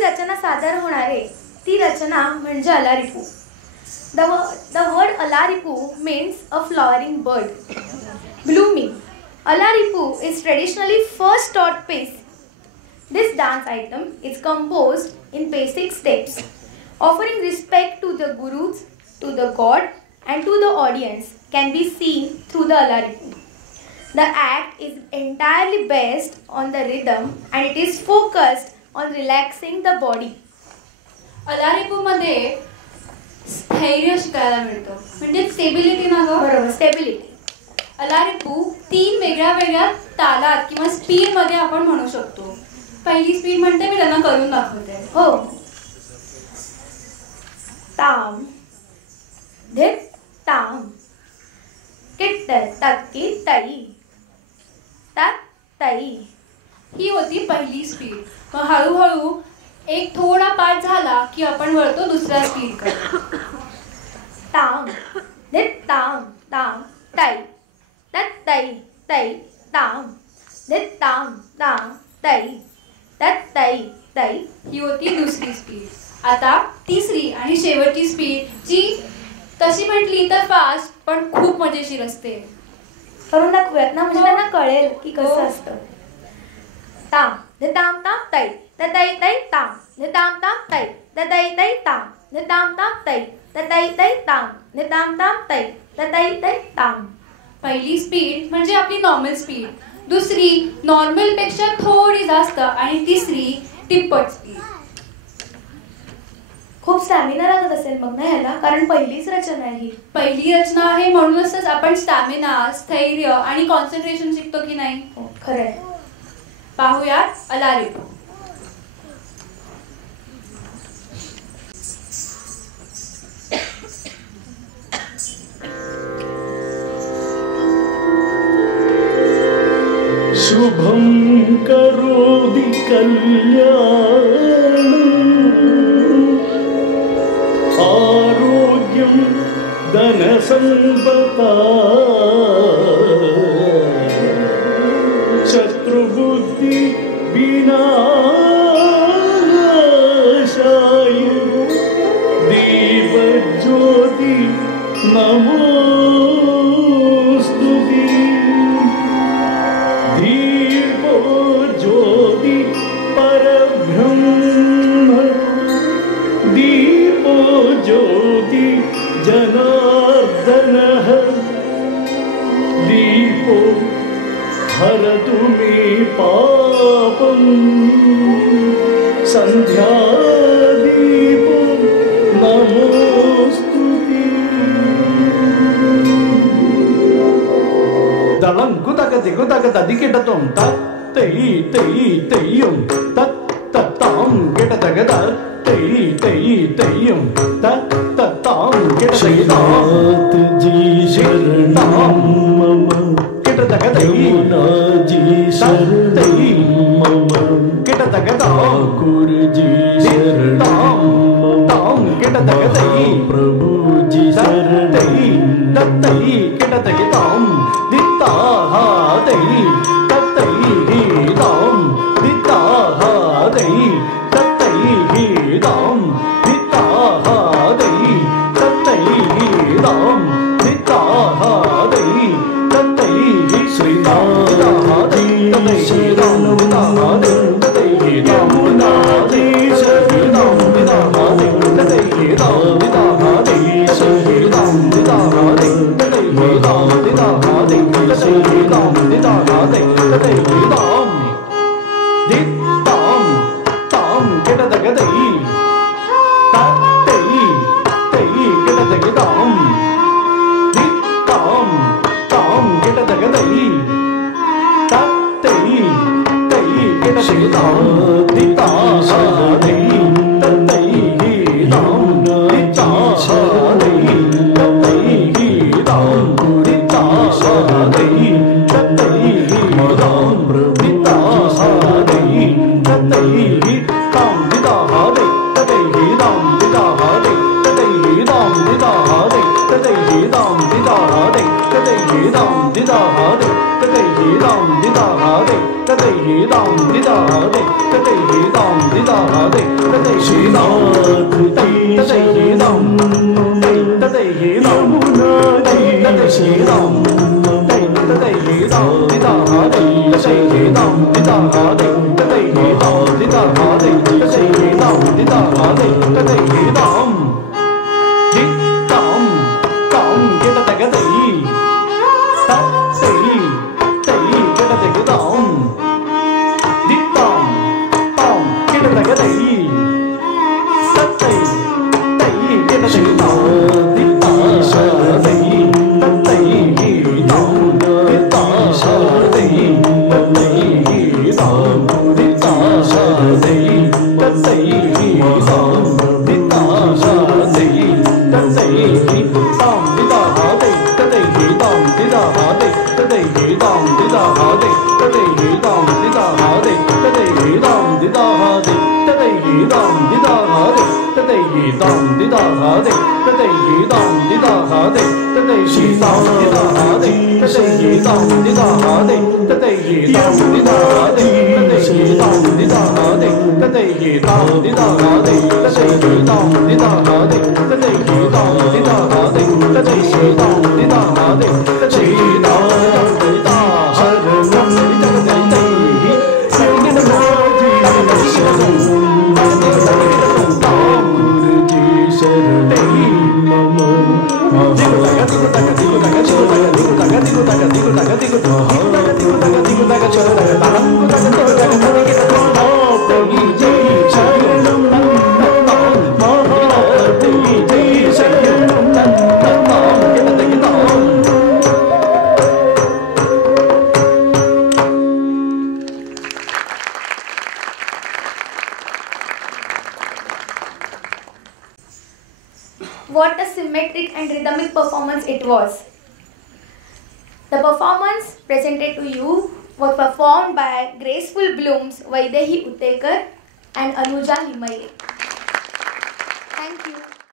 जी रचना सादर होणार आहे ती रचना म्हणजे alarippu. The word alaripu means a flowering bird, blooming. Alaripu is traditionally first taught piece. This dance item is composed in basic steps, offering respect to the gurus, to the god, and to the audience can be seen through the alaripu. The act is entirely based on the rhythm and it is focused on relaxing the body. Alarippu मध्ये स्थैर्य शिकायला मिळतं, म्हणजे stability ना गं. बरोबर, stability. Alarippu 3 वेगळ्या वेगळ्या तालात किंवा स्पीड मध्ये आपण म्हणू शकतो. पहिली स्पीड म्हणते, मी त्यांना करून दाखवते. हो. ताम धित ताम किट्ट तक्की तई तक तई. ही होती पहिली स्पीड. मग हळूहळू एक थोडा पाठ झाला की आपण वळतो दुसऱ्या स्पीड कडे. ताम धित ताम ताम तई तक तई तई ताम धित ताम ताम तई तक तई तई. ही होती दुसरी स्पीड. आता तिसरी आणि शेवटची स्पीड, जी तशी म्हटली तर फास्ट पण खूप मजेशीर असते. करून दाखवूयात ना, म्हणजे त्यांना कळेल की कसं असतं. ताम धित ताम ताम तई तई तई ताम धित ताम ताम तई तई तई ताम धित ताम ताम तई तई तई ताम धित ताम ताम तई तई तई ताम. पहिली स्पीड म्हणजे आपली नॉर्मल स्पीड, दुसरी नॉर्मल पेक्षा थोडी जास्त आणि तिसरी तिप्पट स्पीड. खूप स्टॅमिना लागत असेल मग ना ह्याला, कारण पहिलीच रचना आहे ही. पहिली रचना आहे म्हणूनच आपण स्टॅमिना, स्थैर्य आणि कॉन्सन्ट्रेशन शिकतो की नाही. खरंय. पाहूयात अलारिपू. शुभं करोति कल्याणं आरोग्यं धनसम्पदा शत्रुबुद्धि विनाशाय दीपज्योति नमोस्तुते. दीपो ज्योति परब्रह्म दीपो ज्योति जनार्दनः दीपो हरतु मे पापं सन्ध्यादीपो नमोस्तुते. दलं कुतकति कुतकति किटतं तत् तै तै तैयं तत् तत्तां किटतगद तै तै तैयं तत् तत्तां किटतगदात् जी शरणं मम किटतगदै जी शरणं मम किटतगदा गुरुजी शरणं तां किटतगदै प्रभु जी शरणं तत्तै किटतगदां दित्ताहादै तत्तै दां दित्ताहादै तत्तै दां दित्ताहादै तत्तै दां दित्ताहादै तत्तै श्रीदाहादै तत्तै श्रीदाहादै तत्तै दामुनादै श्रीदां दिदाहादै तत्तै दां दिदाहादै श्रीदां दिदाहादै तत्तै दां दिदाहादै श्रीदां दिदाहादै तत्तै दां दित्तां तां किटतगदै तत्तै तै किटतगदां दित्तां तां किटतगदै तत्तै तै किटतगदां दित्ताहादै तत्तै दां दित्ताहादै तत्तै दां दित्ताहादै तत्तै दां दित्ताहादै तत्तै तां दित्ताहादै तत्तै दां दित्ताहादै तत्तै दां दित्ताहादै तत्तै दां दित्ताहादै तत्तै दां दित्ताहादै तत्तै दां dam di da ha de ta de hi dam di da ha de ta de hi dam di da ha de ta de hi dam ta de hi dam ta de hi dam ta de hi dam ta de hi dam di da ha de ta de hi dam di da ha de ta de hi dam di da ha de ta de hi dam di da ha de ta de hi dam di dam dam ke ta ta ga de ta de ke ta de ga dam di dam dam ke ta ta ga de ta de ke ta de dam di ta sha de ta de dam di ta sha de ta de dam di ta sha de ta de dam di ta sha de ta de dam di da ha de ta de dam di da ha de ta de dam di da ha de ta de dam di da ha de ta de dam di da ha de ta de dam di da ha de ta de dam di da ha de ta de dam di da ha de ta de dam di da ha de ta de dam di da ha de ta de dam di da ha de ta de dam di da ha de ta de dam di da ha de ta de dam di da ha de ta de dam di da ha de ta de dam di da ha de ta de dam di da ha de What a symmetric and rhythmic performance it was. The performance presented to you was performed by Graceful Blooms, Vaidehi Uttekar and Anuja Himaye. Thank you.